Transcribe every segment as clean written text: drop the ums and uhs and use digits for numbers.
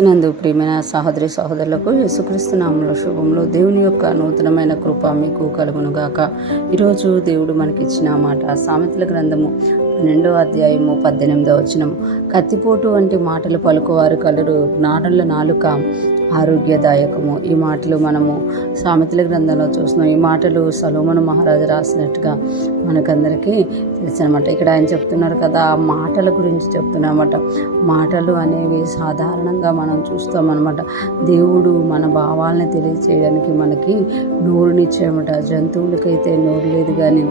నందు ప్రియమైన సహోదరి సహోదరులకు యేసుక్రీస్తు నామములో శుభములు. దేవుని యొక్క నూతనమైన కృప మీకు కలుగును గాక. ఈరోజు దేవుడు మనకిచ్చిన మాట సామెతల గ్రంథము 12వ అధ్యాయము 18వ వచనము. కత్తిపోటు వంటి మాటలు పలుకువారు కలరు, జ్ఞానుల నాలుక ఆరోగ్యదాయకము. ఈ మాటలు మనము సామెతల గ్రంథంలో చూస్తున్నాం. ఈ మాటలు సొలొమోను మహారాజు రాసినట్టుగా మనకందరికీ తెలుసు అనమాట. ఇక్కడ ఆయన చెప్తున్నారు కదా, ఆ మాటల గురించి చెప్తున్నారన్నమాట. మాటలు అనేవి సాధారణంగా మనం చూస్తాం అనమాట. దేవుడు మన భావాలని తెలియచేయడానికి మనకి నోరునిచ్చామట. జంతువులకైతే నోరు లేదు, కానీ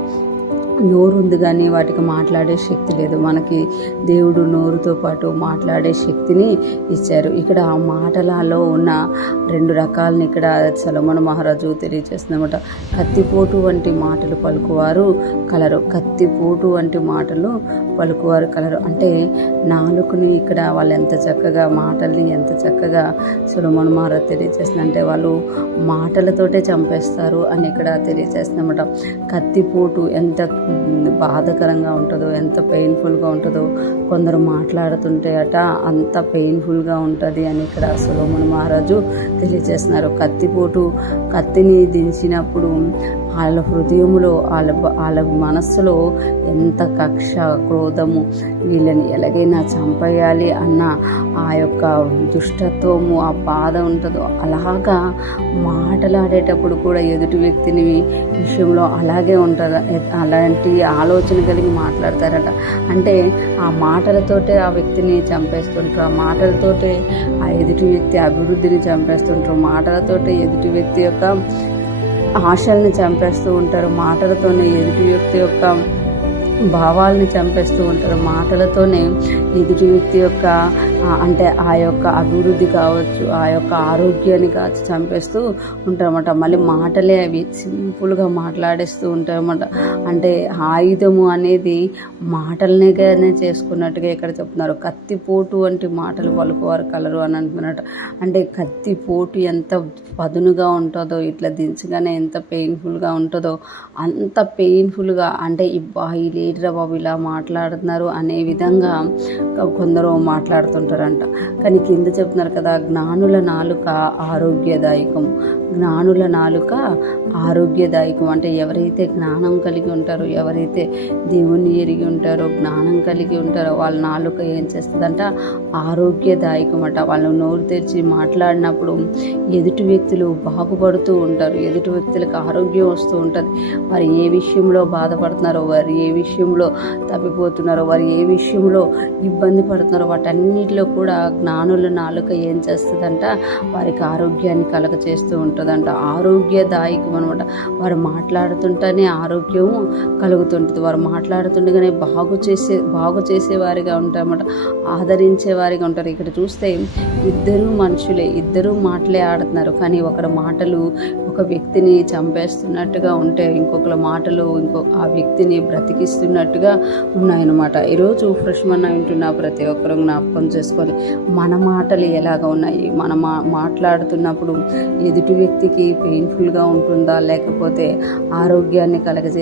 నోరు ఉంది, కానీ వాటికి మాట్లాడే శక్తి లేదు. మనకి దేవుడు నోరుతో పాటు మాట్లాడే శక్తిని ఇచ్చారు. ఇక్కడ ఆ మాటలలో ఉన్న రెండు రకాలని ఇక్కడ సొలొమోను మహారాజు తెలియజేస్తున్నమాట. కత్తిపోటు వంటి మాటలు పలుకువారు కలరు. కత్తిపోటు వంటి మాటలు పలుకువారు కలరు అంటే నాలుకని ఇక్కడ వాళ్ళు ఎంత చక్కగా మాటల్ని ఎంత చక్కగా సొలొమోను మహారాజు తెలియజేస్తుంది అంటే వాళ్ళు మాటలతోటే చంపేస్తారు అని ఇక్కడ తెలియజేస్తున్నమాట. కత్తిపోటు ఎంత బాధకరంగా ఉంటుందో, ఎంత పెయిన్ఫుల్గా ఉంటుందో, కొందరు మాట్లాడుతుంటే అంత పెయిన్ఫుల్గా ఉంటుంది అని ఇక్కడ సొలొమోను మహారాజు తెలియజేస్తున్నారు. కత్తిపోటు కత్తిని దించినప్పుడు వాళ్ళ హృదయములో వాళ్ళ మనస్సులో ఎంత కక్ష, క్రోధము, వీళ్ళని ఎలాగైనా చంపేయాలి అన్న ఆ యొక్క దుష్టత్వము, ఆ బాధ ఉంటుందో, అలాగా మాట్లాడేటప్పుడు కూడా ఎదుటి వ్యక్తిని విషయంలో అలాగే ఉంటారు. అలాంటి ఆలోచన కలిగి మాట్లాడతారట. అంటే ఆ మాటలతోటే ఆ వ్యక్తిని చంపేస్తుంటారు. ఆ మాటలతోటే ఆ ఎదుటి వ్యక్తి అభివృద్ధిని చంపేస్తుంటారు. మాటలతోటే ఎదుటి వ్యక్తి యొక్క ఆశల్ని చంపేస్తూ ఉంటారు. మాటలతోనే ఎదుటి వ్యక్తి యొక్క భావాలని చంపేస్తూ ఉంటారు. మాటలతోనే ఎదుటి వ్యక్తి యొక్క అంటే ఆ యొక్క అభివృద్ధి కావచ్చు, ఆ యొక్క ఆరోగ్యాన్ని కావచ్చు చంపేస్తూ ఉంటారన్నమాట. మళ్ళీ మాటలే అవి సింపుల్గా మాట్లాడేస్తూ ఉంటారన్నమాట. అంటే ఆయుధము అనేది మాటలనే చేసుకున్నట్టుగా ఇక్కడ చెప్తున్నారు. కత్తిపోటు వంటి మాటలు పలుకువారు కలరు అని అంటున్నట్టు. అంటే కత్తిపోటు ఎంత పదునుగా ఉంటుందో, ఇట్లా దించగానే ఎంత పెయిన్ఫుల్గా ఉంటుందో అంత పెయిన్ఫుల్గా, అంటే ఈ లేడీరా బాబు ఇలా మాట్లాడుతున్నారు అనే విధంగా కొందరు మాట్లాడుతుంటారంట. కానీ కింద చెప్తున్నారు కదా, జ్ఞానుల నాలుక ఆరోగ్యదాయకం. జ్ఞానుల నాలుక ఆరోగ్యదాయకం అంటే ఎవరైతే జ్ఞానం కలిగి ఉంటారో, ఎవరైతే దేవుణ్ణి ఎరిగి ఉంటారో, జ్ఞానం కలిగి ఉంటారో, వాళ్ళ నాలుక ఏం చేస్తుందంట, ఆరోగ్యదాయకం అట. వాళ్ళు నోరు తెరిచి మాట్లాడినప్పుడు ఎదుటి వ్యక్తులు బాగుపడుతూ ఉంటారు. ఎదుటి వ్యక్తులకు ఆరోగ్యం వస్తూ ఉంటుంది. వారు ఏ విషయంలో బాధపడుతున్నారో, వారు ఏ విషయంలో తప్పిపోతున్నారో, వారు ఏ విషయంలో ఇబ్బంది పడుతున్నారో, వాటన్నిటిలో కూడా జ్ఞానుల నాలుక ఏం చేస్తుందంట, వారికి ఆరోగ్యాన్ని కలగ చేస్తూ ఉంటుందంట. ఆరోగ్యదాయకం అనమాట. వారు మాట్లాడుతుంటేనే ఆరోగ్యము కలుగుతుంటుంది. వారు మాట్లాడుతుండగానే బాగు చేసేవారిగా ఉంటారన్నమాట. ఆదరించే వారిగా ఉంటారు. ఇక్కడ చూస్తే ఇద్దరు మనుషులే, ఇద్దరు మాటలే ఆడుతున్నారు. కానీ ఒకరి మాటలు ఒక వ్యక్తిని చంపేస్తున్నట్టుగా ఉంటే, ఇంకొకరి మాటలు ఆ వ్యక్తిని బ్రతికిస్తున్నట్టుగా ఉన్నాయన్నమాట. ఈరోజు ఫ్రెష్ మన్నా వింటున్న ప్రతి ఒక్కరూ జ్ఞాపకం చేసుకోవాలి, మన మాటలు ఎలాగ ఉన్నాయి. మనం మాట్లాడుతున్నప్పుడు ఎదుటి వ్యక్తికి పెయిన్ఫుల్గా ఉంటుందా, లేకపోతే ఆరోగ్యాన్ని కలగజే